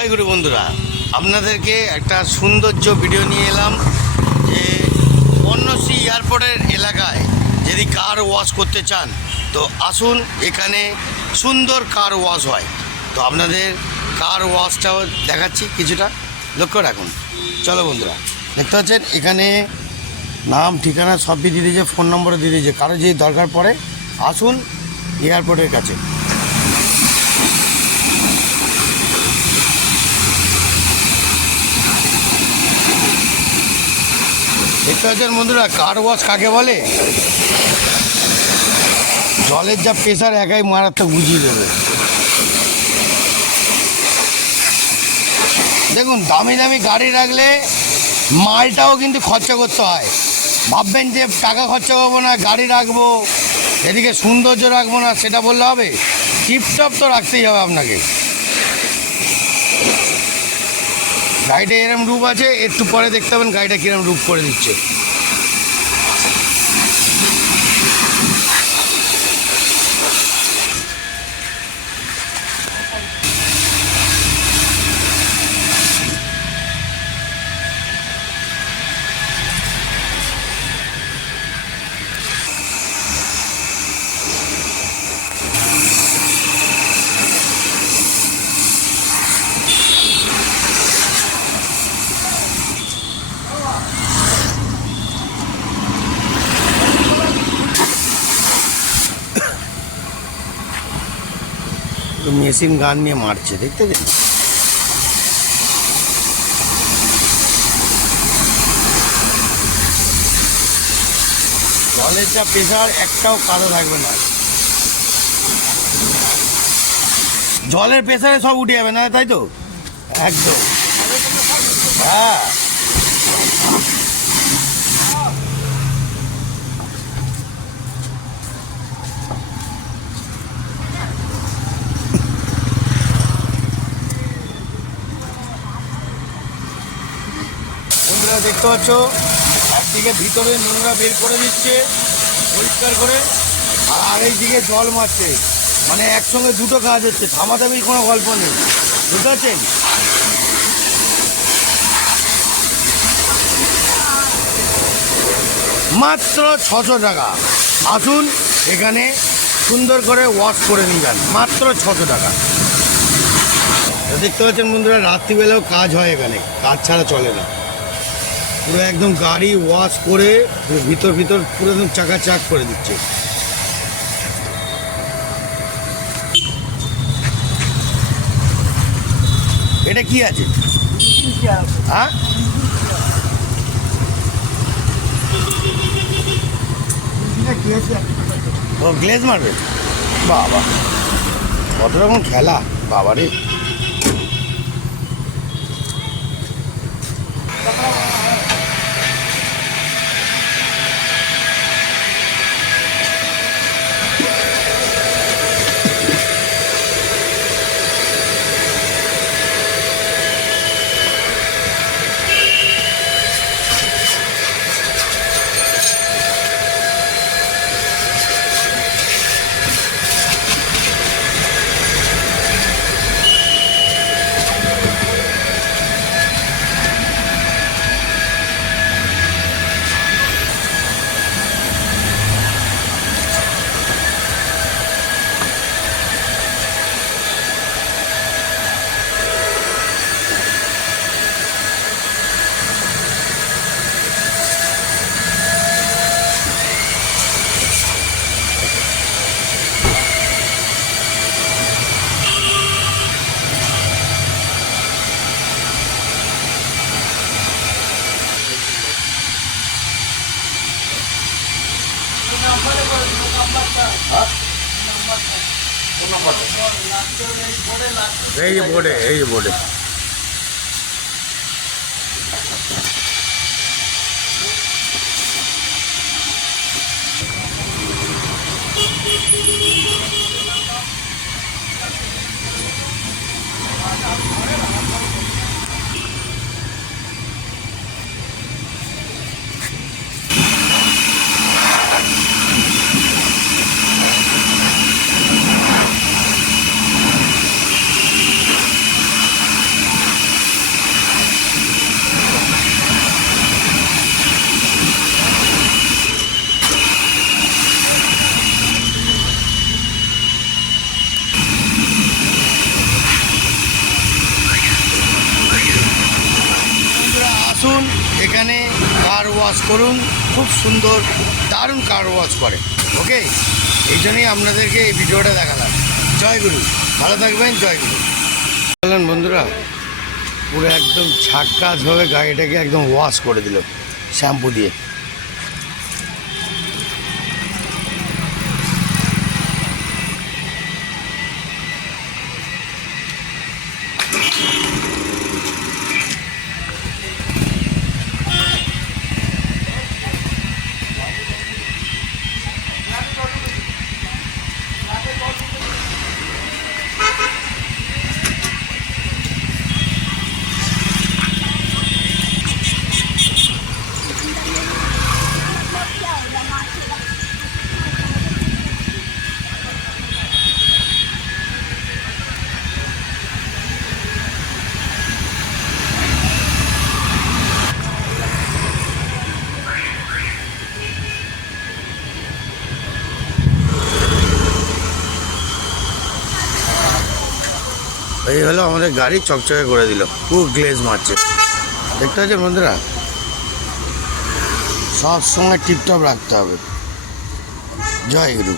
জয় গুরু বন্ধুরা, আপনাদেরকে একটা সৌন্দর্য ভিডিও নিয়ে এলাম যে বন্যশ্রী এয়ারপোর্টের এলাকায় যদি কার ওয়াশ করতে চান তো আসুন, এখানে সুন্দর কার ওয়াশ হয়। তো আপনাদের কার ওয়াশটাও দেখাচ্ছি, কিছুটা লক্ষ্য রাখুন। চলো বন্ধুরা, দেখতে পাচ্ছেন এখানে নাম ঠিকানা সব দিয়ে দিয়েছে, ফোন নম্বরও দিয়ে দিয়েছে। কারো যদি দরকার পড়ে আসুন এয়ারপোর্টের কাছে। দেখতে পাচ্ছেন বন্ধুরা, কার ওয়াশ কাকে বলে? জলের যা প্রেশার একাই মারাত্মক বুঝিয়ে দেবে। দেখুন, দামি দামি গাড়ি রাখলে মালটাও কিন্তু খরচা করতে হয়। ভাববেন যে টাকা খরচা করবো না, গাড়ি রাখবো, এদিকে সৌন্দর্য রাখবো না, সেটা বললে হবে? টিপটপ তো রাখতেই হবে আপনাকে। গাড়িটা এরম রূপ আছে, একটু পরে দেখতে পাবেন গাড়িটা কিরম রূপ করে দিচ্ছে। মেশিন গান নিয়ে মারছে, দেখতে দেন। জলের যা প্রেশার, একটাও কালো থাকবে না। জলের প্রেশারে সব উঠে যাবে না, তাই তো? একদম, হ্যাঁ। বন্ধুরা দেখতে পাচ্ছ, একদিকে ভিতরে নোংরা বের করে দিচ্ছে পরিষ্কার করে, আর আরেকদিকে জল মারছে। মানে একসঙ্গে দুটো কাজ হচ্ছে, থামাথামির কোনো গল্প নেই, বুঝতে পারছেন? মাত্র 600 টাকা। আসুন এখানে সুন্দর করে ওয়াশ করে নিয়ে যান, মাত্র 600 টাকা। দেখতে পাচ্ছেন বন্ধুরা, রাত্রিবেলাও কাজ হয় এখানে, কাজ ছাড়া চলে না। পুরো একদম গাড়ি ওয়াশ করে ভিতর পুরো একদম চাকাচাক করে দিচ্ছে। এটা কি আছে? হ্যাঁ, ও গ্লেজ মারবে? বাবা, কত রকম খেলা বাবারে। এই যে বোর্ডে, এই যে বোর্ডে। কার ওয়াশ করুন, খুব সুন্দর দারুণ কার ওয়াশ করে। ওকে, এই জন্যই আপনাদেরকে এই ভিডিওটা দেখালাম। জয় গুরু, ভালো থাকবেন, জয় গুরু। বললেন বন্ধুরা, পুরো একদম ঝাক্কাসভাবে গাড়িটাকে একদম ওয়াশ করে দিল শ্যাম্পু দিয়ে। এই হলো আমাদের গাড়ি, চকচকে করে দিল, পুরো গ্লেজ মারছে। দেখতে পাচ্ছেন বন্ধুরা, সব সময় টিপটপ রাখতে হবে। জয় গুরু।